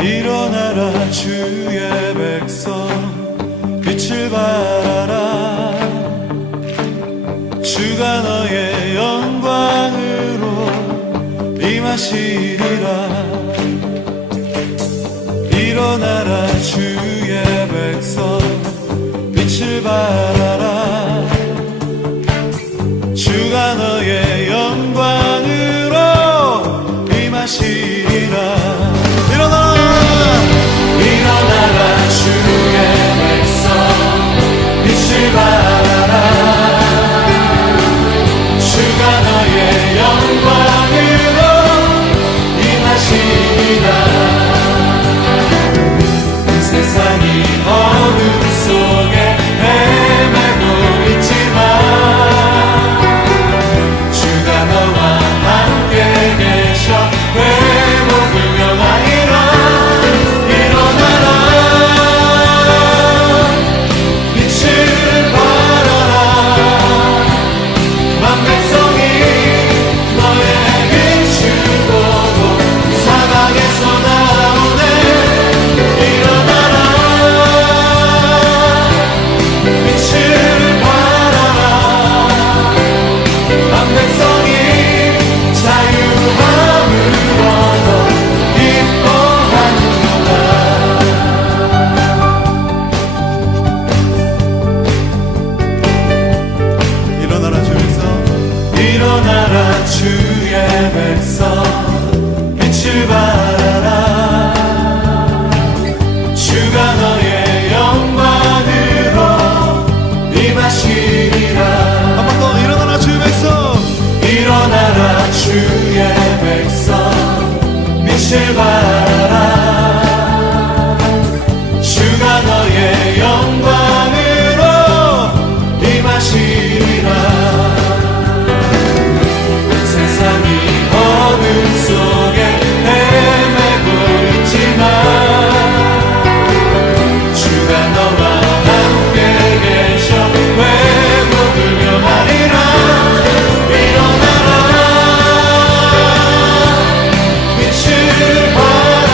일어나라 주의 백성 빛을 발하라. 주가 너의 영광으로 임하시리라. 일어나라 주의 백성 빛을 발하라. 주가 너의 영광으로 임하시리라. 일어나라 주의 백성 빛을 발하라. 주가 너의 영광으로 임하시리라. 세상이 어둠 속에 헤매고 있지만 주가 너와 함께 계셔 회복을 명하리라. 일어나라 주의 백성 빛을 발하라. 주가 너의 영광으로 임하시리라. 한 번 더 일어나라 주의 백성. 일어나라 주의 백성 빛을 발하라. 주가 너의 영광으로 임하시리라. 세상이 어둠 속에 헤매고 있지만 주가 너와 함께 계셔 회복을 명하리라. 일어나라 빛을 발하라.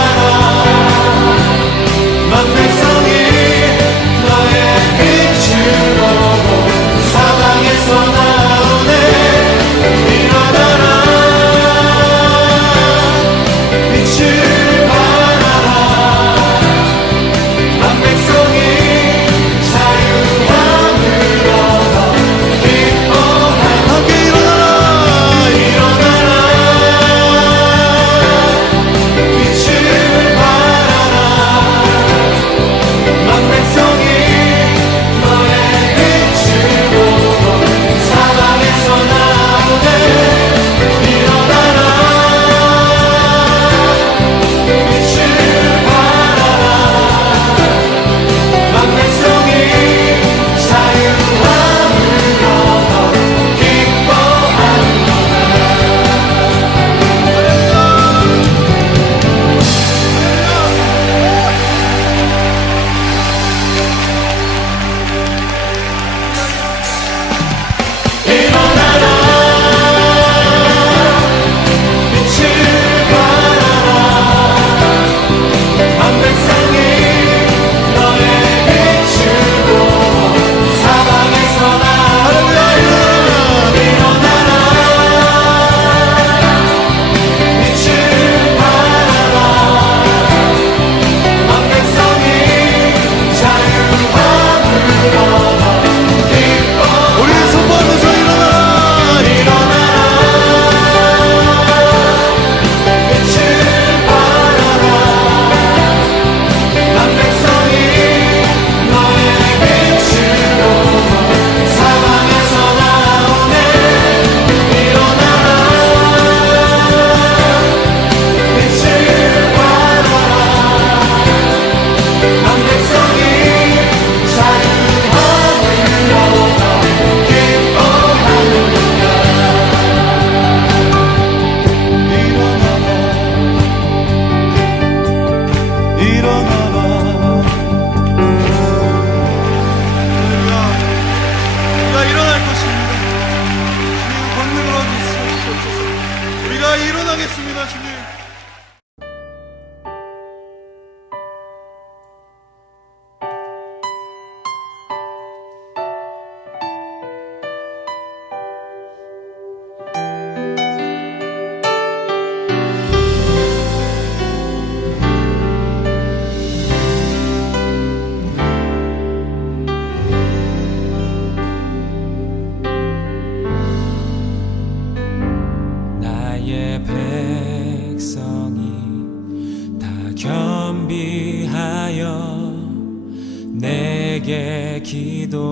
겸비하여 내게 기도하며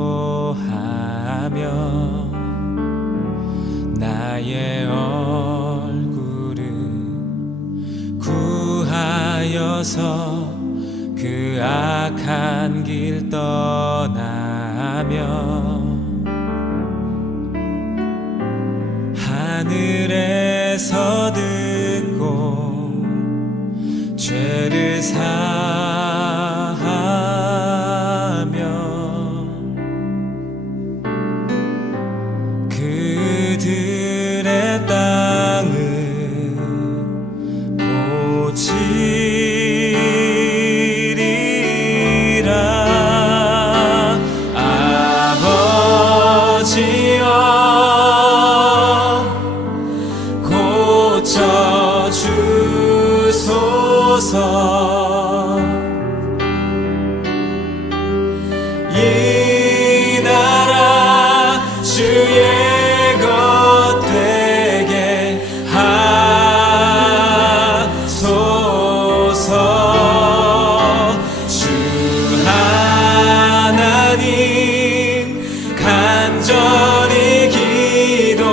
나의 얼굴을 구하여서 그 악한 길 떠나며 하늘에서 듣고 죄를 사하며 그들의 땅을 고치리라. 아버지여 고쳐주소서. 이 나라 주의 것 되게 하소서. 주 하나님 간절히 기도하오니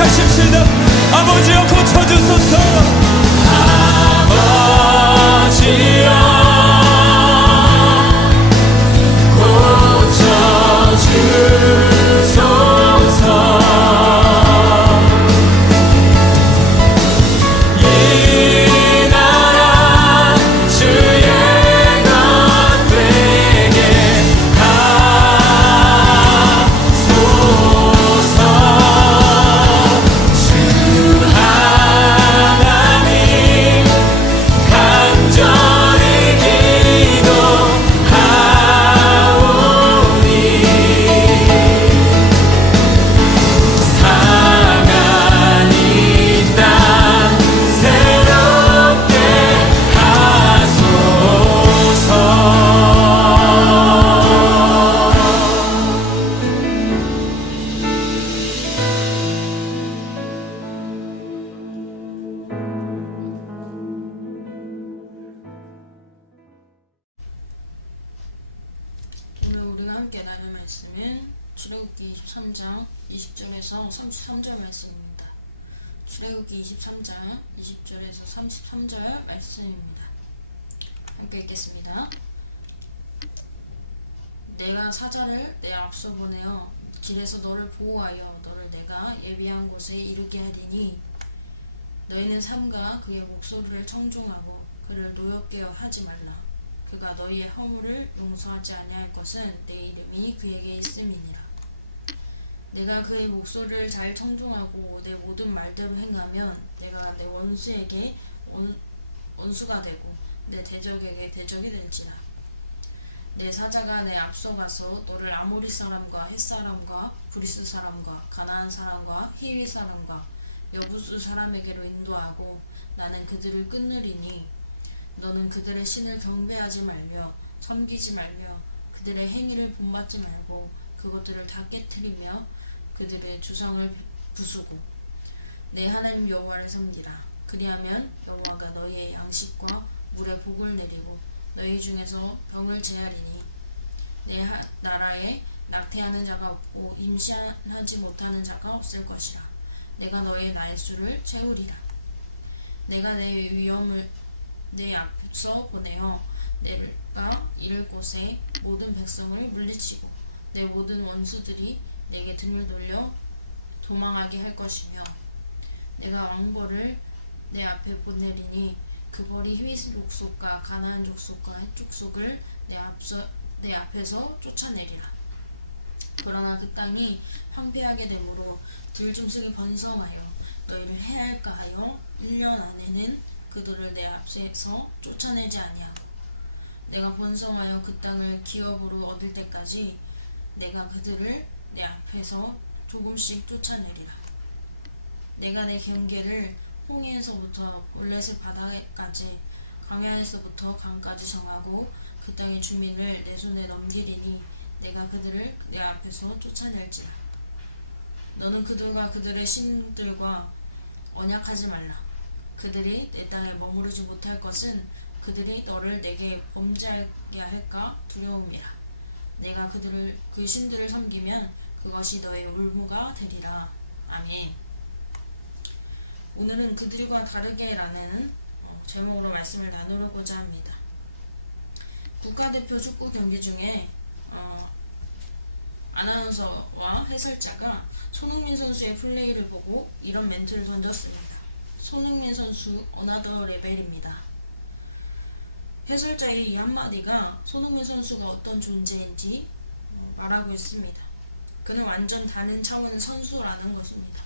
고백하십시다. 아버지여 고쳐주소서. 아버지여 고쳐주소서. 오늘 우리가 함께 나눌 말씀은 출애굽기 23장 20절에서 33절 말씀입니다. 출애굽기 23장 20절에서 33절 말씀입니다. 함께 읽겠습니다. 내가 사자를 내 앞서 보내어 길에서 너를 보호하여 너를 내가 예비한 곳에 이르게 하리니 너희는 삼가 그의 목소리를 청종하고 그를 노엽게 하지 말라. 그가 너희의 허물을 용서하지 아니할 것은 내 이름이 그에게 있음이니라. 내가 그의 목소리를 잘 청종하고 내 모든 말대로 행하면 내가 내 원수에게 원수가 되고 내 대적에게 대적이 될지라. 내 사자가 내 앞서 가서 너를 아모리 사람과 헷 사람과 브리스 사람과 가나안 사람과 히위 사람과 여부수 사람에게로 인도하고 나는 그들을 끊으리니 너는 그들의 신을 경배하지 말며 섬기지 말며 그들의 행위를 본받지 말고 그것들을 다 깨트리며 그들의 주성을 부수고 내 하나님 여호와를 섬기라. 그리하면 여호와가 너희의 양식과 물에 복을 내리고 너희 중에서 병을 제하리니 내 나라에 낙태하는 자가 없고 임신하지 못하는 자가 없을 것이라. 내가 너희의 나일수를 채우리라. 내가 내 위엄을 내 앞서 보내어 내가 이를 곳에 모든 백성을 물리치고 내 모든 원수들이 내게 등을 돌려 도망하게 할 것이며 내가 왕벌을 내 앞에 보내리니 그 벌이 히윗 족속과 가나안 족속과 헷 족속을 내 앞에서 쫓아내리라. 그러나 그 땅이 황폐하게 되므로 들짐승이 번성하여 너희를 해할까 하여 1년 안에는 그들을 내 앞에서 쫓아내지 아니하고 내가 번성하여 그 땅을 기업으로 얻을 때까지 내가 그들을 내 앞에서 조금씩 쫓아내리라. 내가 내 경계를 홍해에서부터 볼레셋 바다까지 광야에서부터 강까지 정하고 그 땅의 주민을 내 손에 넘기리니 내가 그들을 내 앞에서 쫓아낼지라. 너는 그들과 그들의 신들과 언약하지 말라. 그들이 내 땅에 머무르지 못할 것은 그들이 너를 내게 범죄하게 할까 두려움이라. 내가 그 신들을 섬기면 그것이 너의 울무가 되리라. 아멘. 오늘은 그들과 다르게라는 제목으로 말씀을 나누고자 합니다. 국가대표 축구 경기 중에 아나운서와 해설자가 손흥민 선수의 플레이를 보고 이런 멘트를 던졌습니다. 손흥민 선수 어나더 레벨입니다. 해설자의 이 한마디가 손흥민 선수가 어떤 존재인지 말하고 있습니다. 그는 완전 다른 차원의 선수라는 것입니다.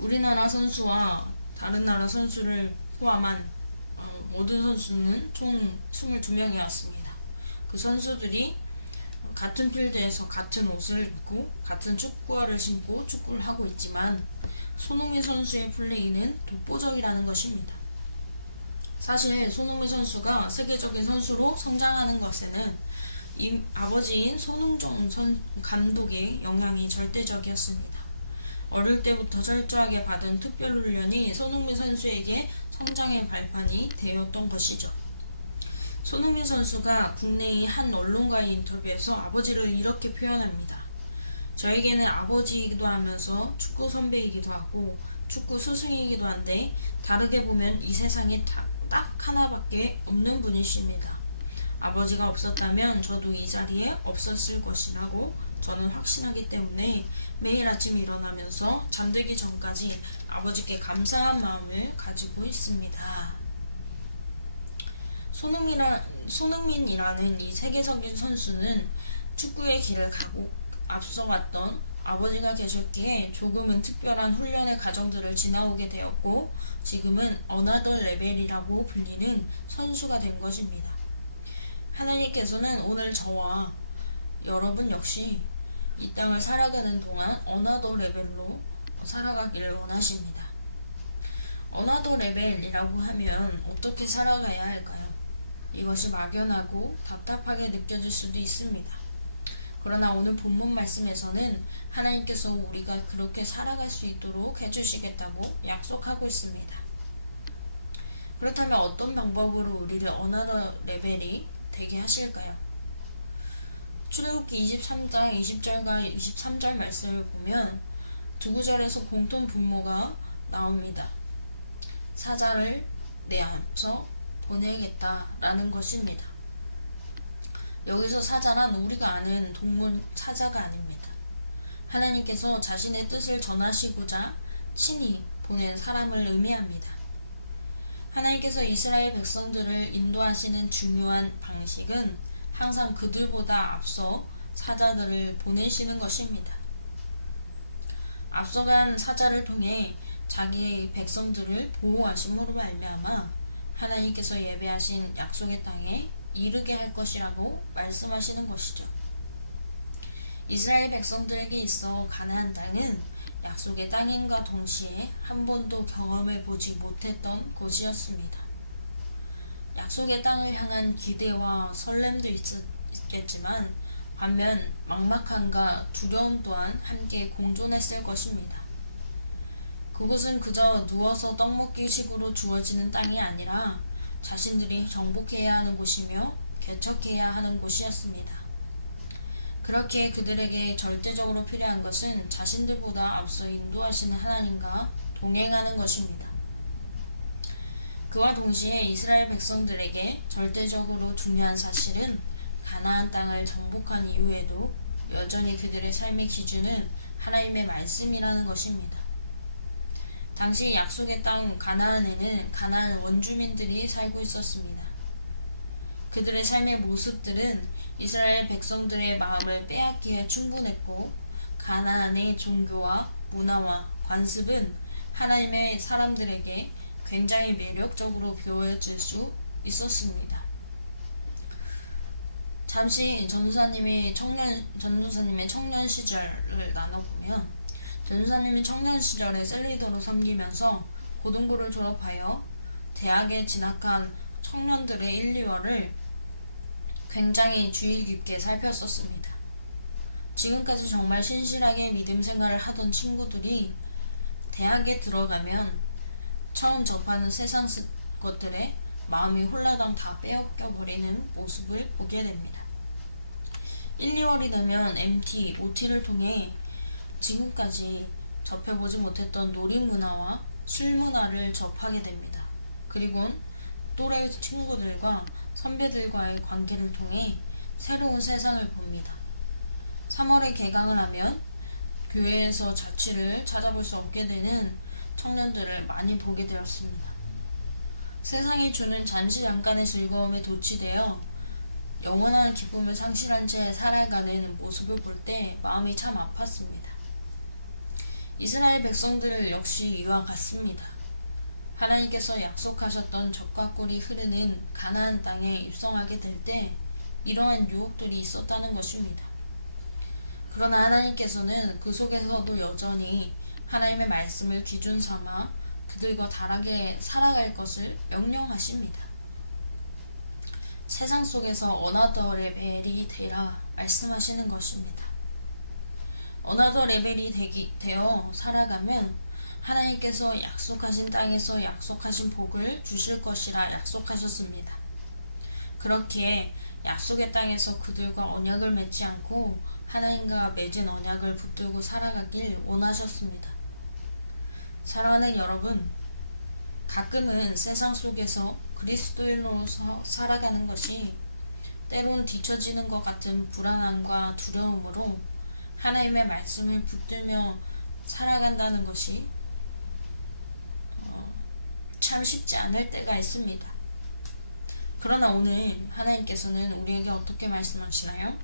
우리나라 선수와 다른 나라 선수를 포함한 모든 선수는 총 22명이었습니다. 그 선수들이 같은 필드에서 같은 옷을 입고 같은 축구화를 신고 축구를 하고 있지만 손흥민 선수의 플레이는 독보적이라는 것입니다. 사실 손흥민 선수가 세계적인 선수로 성장하는 것에는 이 아버지인 손흥정 감독의 영향이 절대적이었습니다. 어릴 때부터 철저하게 받은 특별훈련이 손흥민 선수에게 성장의 발판이 되었던 것이죠. 손흥민 선수가 국내의 한 언론과의 인터뷰에서 아버지를 이렇게 표현합니다. 저에게는 아버지이기도 하면서 축구 선배이기도 하고 축구 스승이기도 한데 다르게 보면 이 세상에 딱 하나밖에 없는 분이십니다. 아버지가 없었다면 저도 이 자리에 없었을 것이라고 저는 확신하기 때문에 매일 아침 일어나면서 잠들기 전까지 아버지께 감사한 마음을 가지고 있습니다. 손흥민이라는 이 세계적인 선수는 축구의 길을 가고 앞서갔던 아버지가 계셨기에 조금은 특별한 훈련의 과정들을 지나오게 되었고 지금은 어나더 레벨이라고 불리는 선수가 된 것입니다. 하나님께서는 오늘 저와 여러분 역시 이 땅을 살아가는 동안 어나더 레벨로 살아가기를 원하십니다. 어나더 레벨이라고 하면 어떻게 살아가야 할까요? 이것이 막연하고 답답하게 느껴질 수도 있습니다. 그러나 오늘 본문 말씀에서는 하나님께서 우리가 그렇게 살아갈 수 있도록 해주시겠다고 약속하고 있습니다. 그렇다면 어떤 방법으로 우리를 어나더 레벨이 되게 하실까요? 출애굽기 23장 20절과 23절 말씀을 보면 두 구절에서 공통 분모가 나옵니다. 사자를 내 앞서 보내겠다라는 것입니다. 여기서 사자란 우리가 아는 동물 사자가 아닙니다. 하나님께서 자신의 뜻을 전하시고자 친히 보낸 사람을 의미합니다. 하나님께서 이스라엘 백성들을 인도하시는 중요한 방식은 항상 그들보다 앞서 사자들을 보내시는 것입니다. 앞서간 사자를 통해 자기의 백성들을 보호하심으로 말미암아 하나님께서 예배하신 약속의 땅에 이르게 할 것이라고 말씀하시는 것이죠. 이스라엘 백성들에게 있어 가나안 땅은 약속의 땅임과 동시에 한 번도 경험해 보지 못했던 곳이었습니다. 약속의 땅을 향한 기대와 설렘도 있겠지만 반면 막막함과 두려움 또한 함께 공존했을 것입니다. 그곳은 그저 누워서 떡 먹기 식으로 주어지는 땅이 아니라 자신들이 정복해야 하는 곳이며 개척해야 하는 곳이었습니다. 그렇게 그들에게 절대적으로 필요한 것은 자신들보다 앞서 인도하시는 하나님과 동행하는 것입니다. 그와 동시에 이스라엘 백성들에게 절대적으로 중요한 사실은 가나안 땅을 정복한 이후에도 여전히 그들의 삶의 기준은 하나님의 말씀이라는 것입니다. 당시 약속의 땅 가나안에는 가나안 원주민들이 살고 있었습니다. 그들의 삶의 모습들은 이스라엘 백성들의 마음을 빼앗기에 충분했고 가나안의 종교와 문화와 관습은 하나님의 사람들에게 굉장히 매력적으로 보여질 수 있었습니다. 잠시 전도사님의 청년 시절을 나눠보면 전도사님이 청년 시절에 셀리더로 섬기면서 고등부를 졸업하여 대학에 진학한 청년들의 1, 2월을 굉장히 주의 깊게 살폈었습니다. 지금까지 정말 신실하게 믿음 생활을 하던 친구들이 대학에 들어가면 처음 접하는 세상 것들에 마음이 홀라당 다 빼앗겨버리는 모습을 보게 됩니다. 1, 2월이 되면 MT, OT를 통해 지금까지 접해보지 못했던 놀이문화와 술문화를 접하게 됩니다. 그리고 또래 친구들과 선배들과의 관계를 통해 새로운 세상을 봅니다. 3월에 개강을 하면 교회에서 자취를 찾아볼 수 없게 되는 청년들을 많이 보게 되었습니다. 세상이 주는 잠시 잠깐의 즐거움에 도취되어 영원한 기쁨을 상실한 채 살아가는 모습을 볼 때 마음이 참 아팠습니다. 이스라엘 백성들 역시 이와 같습니다. 하나님께서 약속하셨던 젖과 꿀이 흐르는 가나안 땅에 입성하게 될 때 이러한 유혹들이 있었다는 것입니다. 그러나 하나님께서는 그 속에서도 여전히 하나님의 말씀을 기준 삼아 그들과 다르게 살아갈 것을 명령하십니다. 세상 속에서 어나더 레벨이 되라 말씀하시는 것입니다. 어나더 레벨이 되어 살아가면 하나님께서 약속하신 땅에서 약속하신 복을 주실 것이라 약속하셨습니다. 그렇기에 약속의 땅에서 그들과 언약을 맺지 않고 하나님과 맺은 언약을 붙들고 살아가길 원하셨습니다. 사랑하는 여러분, 가끔은 세상 속에서 그리스도인으로서 살아가는 것이 때론 뒤처지는 것 같은 불안함과 두려움으로 하나님의 말씀을 붙들며 살아간다는 것이 참 쉽지 않을 때가 있습니다. 그러나 오늘 하나님께서는 우리에게 어떻게 말씀하시나요?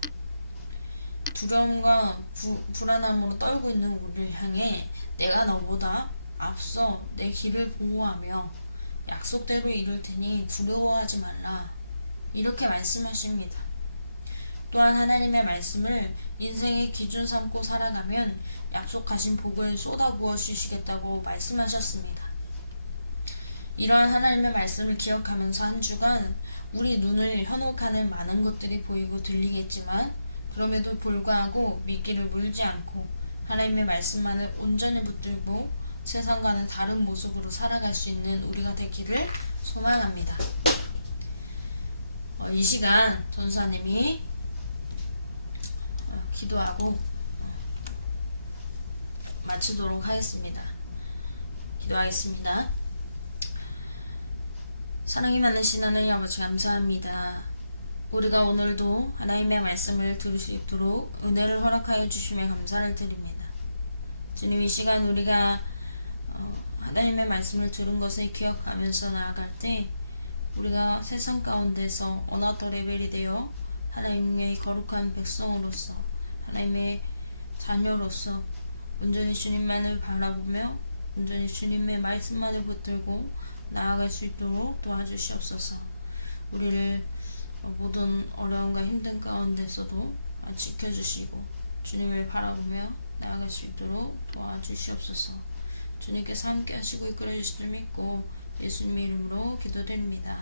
두려움과 불안함으로 떨고 있는 우리를 향해 내가 너보다 앞서 내 길을 보호하며 약속대로 이룰 테니 두려워하지 말라, 이렇게 말씀하십니다. 또한 하나님의 말씀을 인생의 기준 삼고 살아가면 약속하신 복을 쏟아부어 주시겠다고 말씀하셨습니다. 이러한 하나님의 말씀을 기억하면서 한 주간 우리 눈을 현혹하는 많은 것들이 보이고 들리겠지만 그럼에도 불구하고 미끼를 물지 않고 하나님의 말씀만을 온전히 붙들고 세상과는 다른 모습으로 살아갈 수 있는 우리가 되기를 소망합니다. 이 시간 전사님이 기도하고 마치도록 하겠습니다. 기도하겠습니다. 사랑이 많으신 하나님 아버지, 감사합니다. 우리가 오늘도 하나님의 말씀을 들을 수 있도록 은혜를 허락하여 주시며 감사를 드립니다. 주님, 이 시간 우리가 하나님의 말씀을 들은 것을 기억하면서 나아갈 때 우리가 세상 가운데서 어느 더 레벨이 되어 하나님의 거룩한 백성으로서 하나님의 자녀로서 온전히 주님만을 바라보며 온전히 주님의 말씀만을 붙들고 나아갈 수 있도록 도와주시옵소서. 우리를 모든 어려움과 힘든 가운데서도 지켜주시고 주님을 바라보며 나아갈 수 있도록 도와주시옵소서. 주님께서 함께 하시고 이끌어주실 줄 믿고 예수님의 이름으로 기도드립니다.